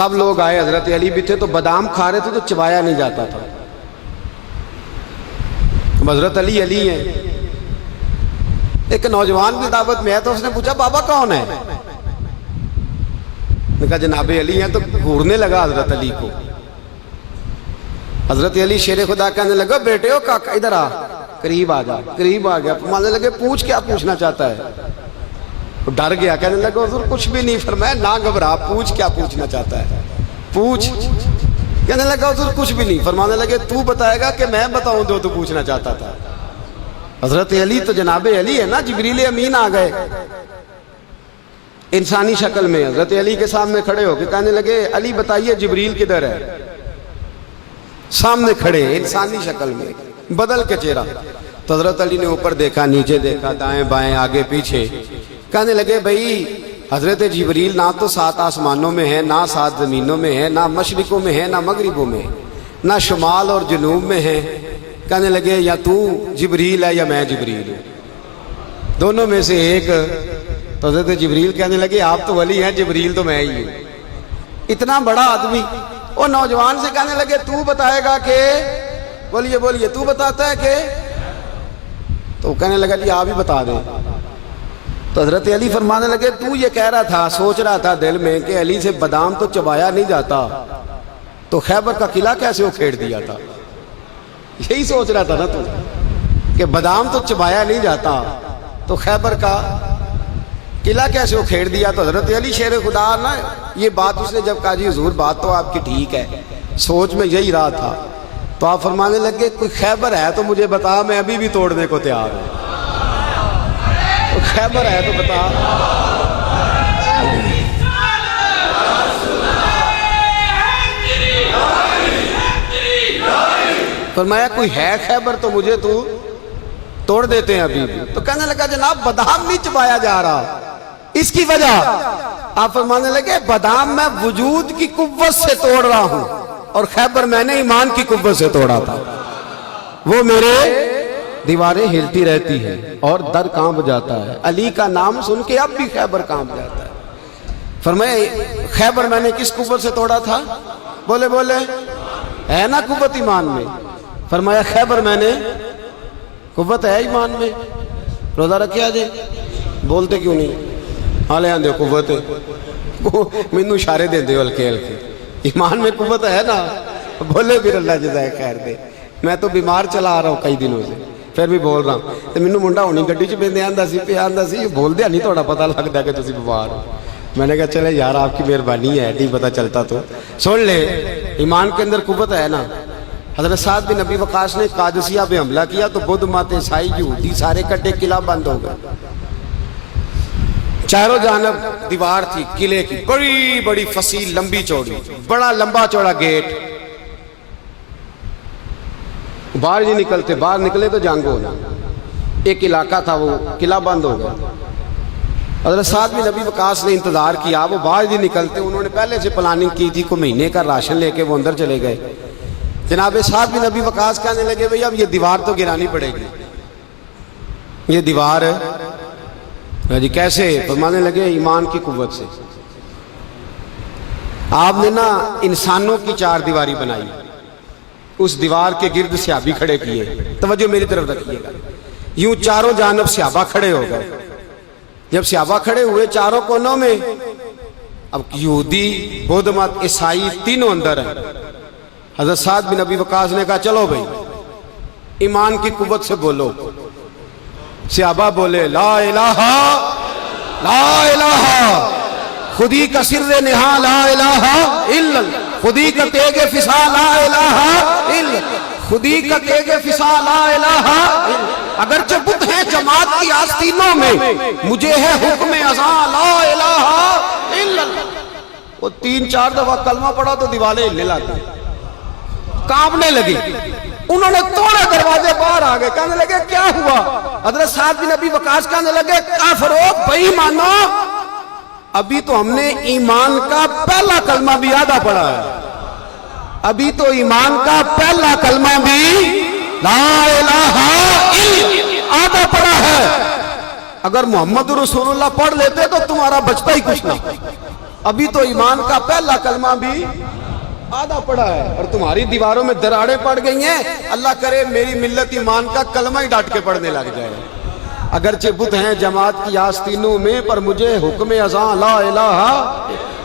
سب لوگ آئے، حضرت علی بھی تھے، تو بادام کھا رہے تھے تو چبایا نہیں جاتا تھا. حضرت علی علی ہیں. ایک نوجوان کی دعوت میں ہے تو اس نے پوچھا بابا کون ہے؟ نے کہا جناب علی ہیں. تو گھورنے لگا حضرت علی کو. حضرت علی شیر خدا کہنے لگا بیٹے ہو کاکا ادھر آ، قریب آ جا. قریب آ گیا، ماننے لگے پوچھ کیا پوچھنا چاہتا ہے؟ ڈر گیا، کہنے لگا حضور کچھ بھی نہیں. فرمایا نہ گھبرا، پوچھ کیا پوچھنا چاہتا ہے، پوچھ. کہنے لگا حضور کچھ بھی نہیں. فرمانے لگے تو بتائے گا کہ میں بتاؤں جو تو پوچھنا چاہتا تھا؟ حضرت علی تو جناب علی ہے نا. جبریل امین آ گئے انسانی شکل میں، حضرت علی کے سامنے کھڑے ہو کے کہنے لگے علی بتائیے جبریل کدھر ہے؟ سامنے کھڑے انسانی شکل میں، بدل کے چہرہ. تو حضرت علی نے اوپر دیکھا، نیچے دیکھا، دائیں بائیں، آگے پیچھے. کہنے لگے بھائی حضرت جبریل نہ تو 7 آسمانوں میں ہے، نہ 7 زمینوں میں ہے، نہ مشرقوں میں ہے، نہ مغربوں میں، نہ شمال اور جنوب میں ہے. کہنے لگے یا تو جبریل ہے یا میں جبریل ہوں، دونوں میں سے ایک. تو حضرت جبریل کہنے لگے آپ تو ولی ہیں، جبریل تو میں ہی ہوں. اتنا بڑا آدمی. وہ نوجوان سے کہنے لگے تو بتائے گا کہ، بولیے بولیے تو بتاتا ہے کہ؟ تو کہنے لگا جی آپ ہی بتا دیں. تو حضرت علی فرمانے لگے تو یہ کہہ رہا تھا، سوچ رہا تھا دل میں کہ علی سے بادام تو چبایا نہیں جاتا، تو خیبر کا قلعہ کیسے اکھیڑ دیا تھا؟ یہی سوچ رہا تھا نا تو، کہ بادام تو چبایا نہیں جاتا تو خیبر کا قلعہ کیسے اکھیڑ دیا؟ تو حضرت علی شیر خدا نا یہ بات اس نے جب کہا جی حضور بات تو آپ کی ٹھیک ہے، سوچ میں یہی رہا تھا. تو آپ فرمانے لگے کوئی خیبر ہے تو مجھے بتا، میں ابھی بھی توڑنے کو تیار ہوں. خیبر ہے تو بتا. فرمایا کوئی ہے خیبر تو مجھے تو توڑ دیتے ہیں ابھی بھی. تو کہنے لگا جناب بادام نہیں چبایا جا رہا، اس کی وجہ آپ فرمانے لگے بادام میں وجود کی قوت سے توڑ رہا ہوں، اور خیبر میں نے ایمان کی قوت سے توڑا تھا. وہ میرے دیواریں ہلتی رہتی ہیں اور در کانپ جاتا ہے. علی کا نام سن کے اب بھی خیبر کانپ جاتا ہے. فرمایا خیبر میں نے کس قوت سے توڑا تھا؟ بولے بولے ہے نا قوت ایمان میں. فرمایا خیبر میں نے، قوت ہے ایمان میں. روزہ رکھے آجے، بولتے کیوں نہیں؟ حالے آن دے قوت مینو اشارے دے دے ہلکے ہلکے. ایمان میں قوت ہے نا، بولے پھر اللہ جزائے خیر دے. میں تو بیمار چلا آ رہا ہوں کئی دنوں سے، پھر بھی بول رہا ہوں. تو مینو منڈا ہونی گڈی چ پیندے آندا سی پہ آندا سی بول دیا نہیں تھوڑا پتہ لگتا کہ تسی بیمار ہو. میں نے کہا چلے یار آپ کی مہربانی ہے، نہیں پتہ چلتا تو. سن لے ایمان کے اندر قوت ہے نا. حضرت سعد بن ابی وقاص نے قادسیہ پہ حملہ کیا تو بدھ مت عیسائی یہودی سارے کٹے، قلعہ بند ہو گئے. چاروں جانب دیوار تھی قلعے کی، بڑی بڑی فصیل، لمبی چوڑی، بڑا لمبا چوڑا گیٹ. باہر نہیں نکلتے، باہر نکلے تو جنگ ہونا. ایک علاقہ تھا وہ قلعہ بند ہو گیا. حضرت سعد بن ابی وقاص نے انتظار کیا، وہ باہر نہیں نکلتے. انہوں نے پہلے سے پلاننگ کی تھی، کوئی مہینے کا راشن لے کے وہ اندر چلے گئے. جناب سعد بن ابی وقاص کہنے لگے بھئی اب یہ دیوار تو گرانی پڑے گی. یہ دیوار جی کیسے؟ فرمانے لگے ایمان کی قوت سے. آپ نے نا انسانوں کی 4 دیواری بنائی، اس دیوار کے گرد صحابی کھڑے کیے. توجہ میری طرف رکھیے گا. یوں چاروں جانب صحابہ کھڑے ہو گئے. جب صحابہ کھڑے ہوئے چاروں کونوں میں، اب یہودی، بدھ مت، عیسائی تینوں اندر ہیں. حضرت سعد بن ابی وقاص نے کہا چلو بھئی ایمان کی قوت سے بولو. صحابہ بولے لا الہ لا الہ، خودی کا سر نہا لا الہ الا اللہ، خودی کا تیغ فسا لا الہ الا اللہ، خودی کا تیغ فسا لا الہ الا اللہ. اگرچہ بت ہیں جماعت کی آستینوں میں، مجھے ہے حکم ازاں لا الہ الا اللہ. وہ 3-4 دفعہ کلمہ پڑھا تو دیواریں ہلنے لگی، کانپنے لگی. انہوں نے توڑے دروازے، باہر آ گئے. کہنے لگے کیا ہوا؟ حضرت سعد بن ابی وقاص کہنے لگے کافرو، بے ایمانو، ابھی تو ہم نے ایمان کا پہلا کلمہ بھی آدھا پڑھا ہے. ابھی تو ایمان کا پہلا کلمہ بھی لا الہ الا اللہ آدھا پڑھا ہے. اگر محمد رسول اللہ پڑھ لیتے تو تمہارا بچتا ہی کچھ نہ. ابھی تو ایمان کا پہلا کلمہ بھی آدھا پڑا ہے اور تمہاری دیواروں میں دراڑیں پڑ گئی ہیں. اللہ کرے میری ملت ایمان کا کلمہ ہی ڈانٹ کے پڑھنے لگ جائے. اگرچہ بت ہیں جماعت کی آستینوں میں پر مجھے حکم اذاں لا الہ.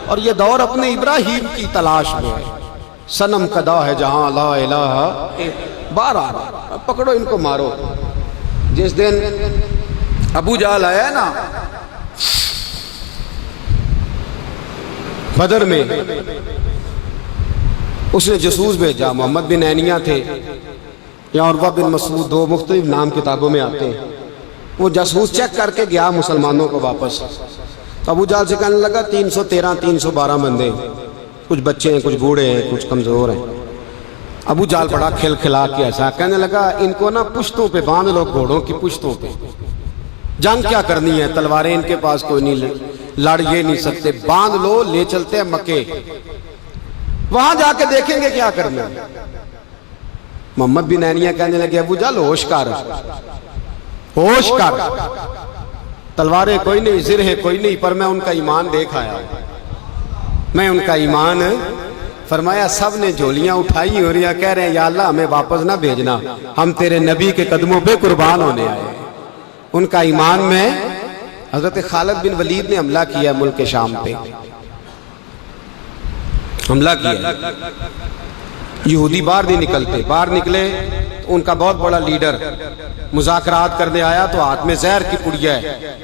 اور یہ دور اپنے ابراہیم کی تلاش میں ہے. صنم کدا ہے جہاں لا الہ. بار آ رہا پکڑو ان کو مارو. جس دن ابو جہل آیا نا بدر میں, اس نے جاسوس بھیجا. محمد بن عینیہ تھے یا عروہ بن مسعود, دو مختلف نام کتابوں میں آتے ہیں. وہ جاسوس چیک کر کے گیا مسلمانوں کو واپس. ابو جہل سے کہنے لگا 313 312 بندے, کچھ بچے ہیں, کچھ بوڑھے ہیں, کچھ کمزور ہیں. ابو جہل بڑا کھل کھلا کے ایسا کہنے لگا ان کو نا پشتوں پہ باندھ لو, گھوڑوں کی پشتوں پہ. جنگ کیا کرنی ہے, تلواریں ان کے پاس کوئی نہیں, لڑ یہ نہیں سکتے, باندھ لو, لے چلتے ہیں مکے, وہاں جا کے دیکھیں گے کیا کرنا ہے. محمد بن عینیہ کہنے لگے ابو جہل ہوش کر, ہوش کر, تلواریں کوئی نہیں, زرہیں کوئی نہیں, پر میں ان کا ایمان دیکھ آیا, میں ان کا ایمان. فرمایا سب نے جھولیاں اٹھائی ہو رہی ہیں, کہہ رہے ہیں یا اللہ ہمیں واپس نہ بھیجنا, ہم تیرے نبی کے قدموں پہ قربان ہونے آئے. ان کا ایمان میں. حضرت خالد بن ولید نے حملہ کیا ملک شام پہ, حملہ کیا. یہودی باہر نہیں نکلتے, باہر نکلے تو ان کا بہت بڑا لیڈر مذاکرات کرنے آیا تو ہاتھ میں زہر کی پڑیا ہے.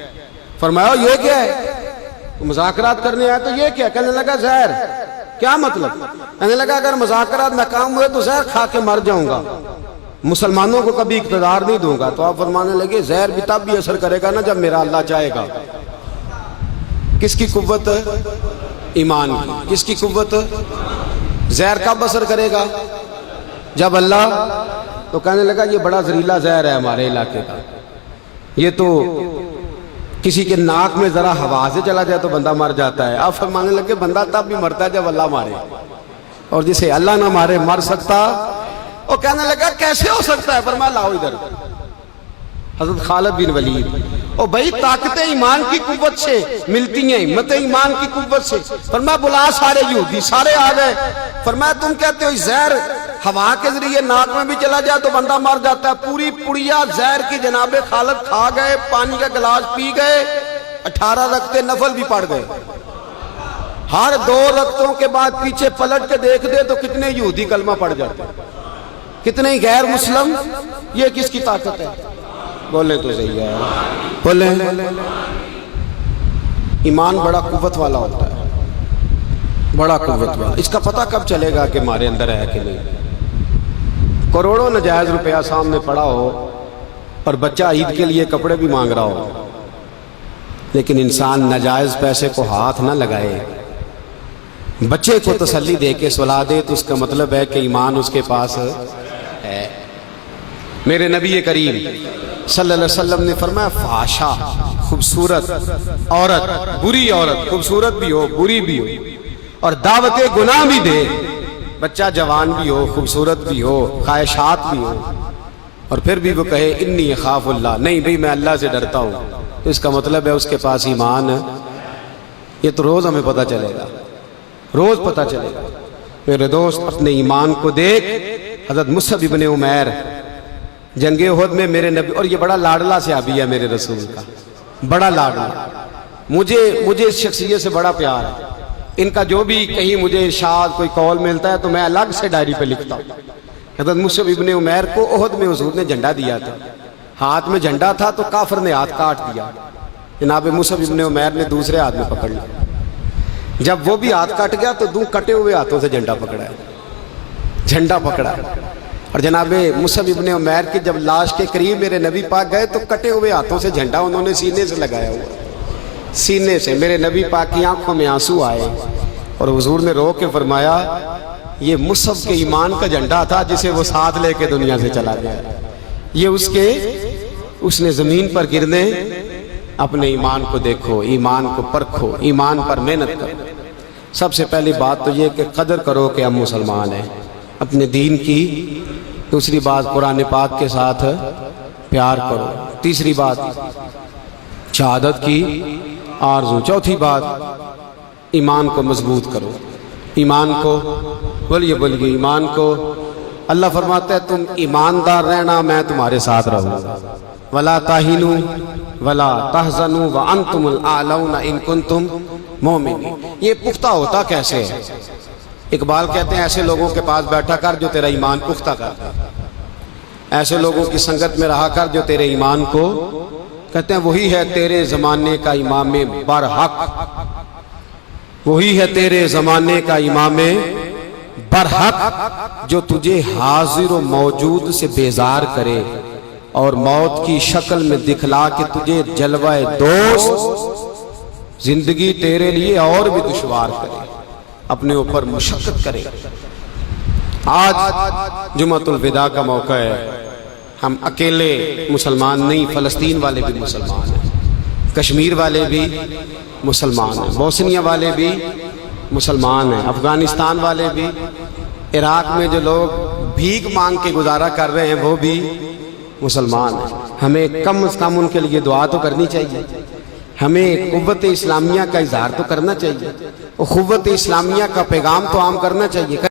فرمایا یہ کیا ہے؟ مذاکرات کرنے آیا تو یہ کیا؟ کہنے لگا زہر. کیا مطلب؟ کہنے لگا اگر مذاکرات ناکام ہوئے تو زہر کھا کے مر جاؤں گا, مسلمانوں کو کبھی اقتدار نہیں دوں گا. تو آپ فرمانے لگے زہر بھی تب بھی اثر کرے گا نا جب میرا اللہ چاہے گا. کس کی قوت؟ ایمان کی. کس کی قوت؟ زہر کب اثر کرے گا؟ جب اللہ. تو کہنے لگا یہ بڑا زہریلا زہر ہے ہمارے علاقے کا, یہ تو کسی کے ناک میں ذرا ہوا سے چلا جائے تو بندہ مر جاتا ہے. آپ فرمانے لگے بندہ تب بھی مرتا ہے جب اللہ مارے, اور جسے اللہ نہ مارے مر سکتا. وہ کہنے لگا کیسے ہو سکتا ہے؟ فرمایا لاؤ ادھر. حضرت خالد بن ولید. او بھائی طاقتیں ایمان کی قوت سے ملتی ہیں, ہمت ایمان کی قوت سے. فرمایا بلا سارے یہودی, سارے آ گئے. فرمایا تم کہتے ہو زہر ہوا کے ذریعے ناک میں بھی چلا جائے تو بندہ مر جاتا ہے. پوری پڑیا زہر کی جناب خالد کھا گئے, پانی کا گلاس پی گئے, 18 رکعتیں نفل بھی پڑھ گئے. ہر 2 رکعتوں کے بعد پیچھے پلٹ کے دیکھ دے تو کتنے یہودی کلمہ پڑھ جاتے ہیں, کتنے ہی غیر مسلم. یہ کس کی طاقت ہے؟ بولیں تو صحیح ہے, بولیں. ایمان بڑا قوت والا ہوتا ہے, بڑا قوت والا. اس کا پتہ کب چلے گا کہ ہمارے اندر ہے کہ نہیں؟ کروڑوں ناجائز روپیہ سامنے پڑا ہو اور بچہ عید کے لیے کپڑے بھی مانگ رہا ہو, لیکن انسان ناجائز پیسے کو ہاتھ نہ لگائے, بچے کو تسلی دے کے سلا دے تو اس کا مطلب ہے کہ ایمان اس کے پاس ہے. میرے نبی کریم صلی اللہ علیہ وسلم نے فرمایا فحاشا, خوبصورت عورت, بری عورت, خوبصورت بھی ہو بری بھی ہو, اور دعوت گناہ بھی دے, بچہ جوان بھی ہو خوبصورت بھی ہو خواہشات بھی ہو, اور پھر بھی وہ کہے انی اخاف اللہ, نہیں بھئی میں اللہ سے ڈرتا ہوں, تو اس کا مطلب ہے اس کے پاس ایمان. یہ تو روز ہمیں پتہ چلے گا, روز پتہ چلے گا. میرے دوست اپنے ایمان کو دیکھ. حضرت مصعب ابن عمیر جنگ احد میں میرے نبی, اور یہ بڑا لاڈلا صحابی ہے میرے رسول کا, بڑا لاڈلا. مجھے اس شخصیت سے بڑا پیار ہے. ان کا جو بھی کہیں مجھے ارشاد کوئی قول ملتا ہے تو میں الگ سے ڈائری پہ لکھتا ہوں. حضرت مصعب ابن عمیر کو احد میں حضور نے جھنڈا دیا تھا, ہاتھ میں جھنڈا تھا تو کافر نے ہاتھ کاٹ دیا. جناب مصعب ابن عمیر نے دوسرے ہاتھ میں پکڑ لیا. جب وہ بھی ہاتھ کٹ گیا تو دو کٹے ہوئے ہاتھوں سے جھنڈا پکڑا ہے, جھنڈا پکڑا. اور جناب مصعب ابن عمیر کی جب لاش کے قریب میرے نبی پاک گئے تو کٹے ہوئے ہاتھوں سے جھنڈا انہوں نے سینے سے لگایا ہوا, سینے سے. میرے نبی پاک کی آنکھوں میں آنسو آئے اور حضور نے رو کے فرمایا یہ مصعب کے ایمان کا جھنڈا تھا جسے وہ ساتھ لے کے دنیا سے چلا گیا. یہ اس نے زمین پر گرنے. اپنے ایمان کو دیکھو, ایمان کو پرکھو, ایمان پر محنت کرو. سب سے پہلی بات تو یہ کہ قدر کرو کہ ہم مسلمان ہیں, اپنے دین کی. دوسری بات قرآن پاک کے ساتھ پیار کرو. تیسری بات شہادت کی آرزو. چوتھی بات ایمان کو مضبوط کرو، ایمان کو بولیے ایمان کو۔ اللہ فرماتا ہے تم ایماندار رہنا، میں تمہارے ساتھ رہوں گا۔ ولا تہنوا ولا تحزنوا وانتم الاعلون ان کنتم مؤمنین۔ یہ پختہ ہوتا کیسے ہے؟ اقبال کہتے ہیں ایسے لوگوں کے پاس بیٹھا کر جو تیرا ایمان پختہ کر دے، ایسے لوگوں کی سنگت میں رہا کر جو تیرے ایمان کو، کہتے ہیں وہی ہے تیرے زمانے کا امام برحق، وہی ہے تیرے زمانے کا امام برحق جو تجھے حاضر و موجود سے بیزار کرے اور موت کی شکل میں دکھلا کے تجھے جلوہ دوست زندگی تیرے لیے اور بھی دشوار کرے، اپنے اوپر مشقت کرے۔ آج جمعۃ الوداع کا موقع ہے، ہم اکیلے مسلمان نہیں، فلسطین والے بھی مسلمان ہیں، کشمیر والے بھی مسلمان ہیں، بوسنیا والے بھی مسلمان ہیں، افغانستان والے بھی، عراق میں جو لوگ بھیک مانگ کے گزارا کر رہے ہیں وہ بھی مسلمان ہیں۔ ہمیں کم از کم ان کے لیے دعا تو کرنی چاہیے، ہمیں قوت اسلامیہ کا اظہار تو کرنا چاہیے، اور قوت اسلامیہ کا پیغام تو عام کرنا چاہیے۔